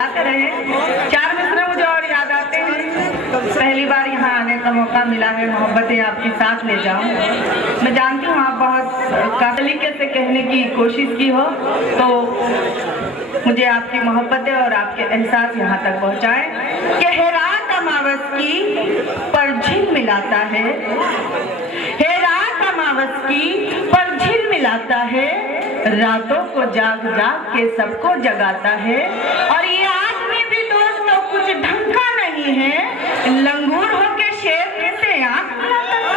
चार मित्र मुझे और याद आते हैं। पहली बार यहाँ आने का मौका मिला है, मोहब्बतें आपके साथ ले जाऊं। मैं जानती हूँ आप बहुत तरीके से कहने की कोशिश की हो, तो मुझे आपकी मोहब्बतें और आपके एहसास यहाँ तक पहुँचाए कि है रात अमावस की पर झिल मिलाता है, है रात अमावस की पर झिल मिलाता है, रातों को जाग जाग के सबको जगाता है। और ये आदमी भी दोस्तों कुछ ढंग का नहीं है, लंगूर होके शेर से आंख मिलाता है।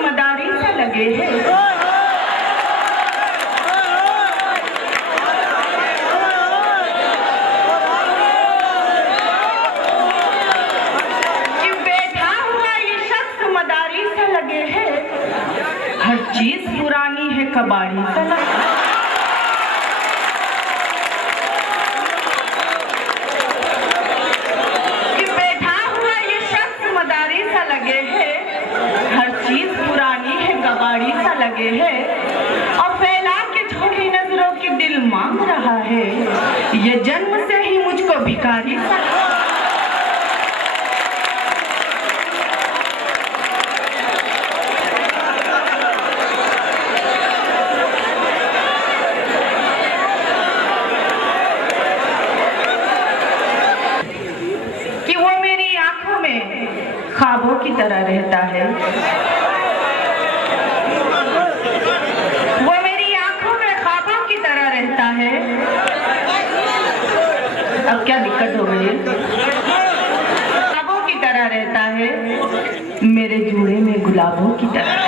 मदारी से लगे हैं लगे हैं, हर चीज पुरानी है कबाड़ी सा कि बैठा हुआ ये शख्स मदारी सा लगे है, हर चीज पुरानी है कबाड़ी सा लगे है, और फैला के झोंकी नजरों की दिल मांग रहा है, ये जन्म से ही मुझको भिखारी सा। ख्वाबों की तरह रहता है, वो मेरी आंखों में ख्वाबों की तरह रहता है। अब क्या दिक्कत हो गई? ख्वाबों की तरह रहता है, मेरे जूड़े में गुलाबों की तरह।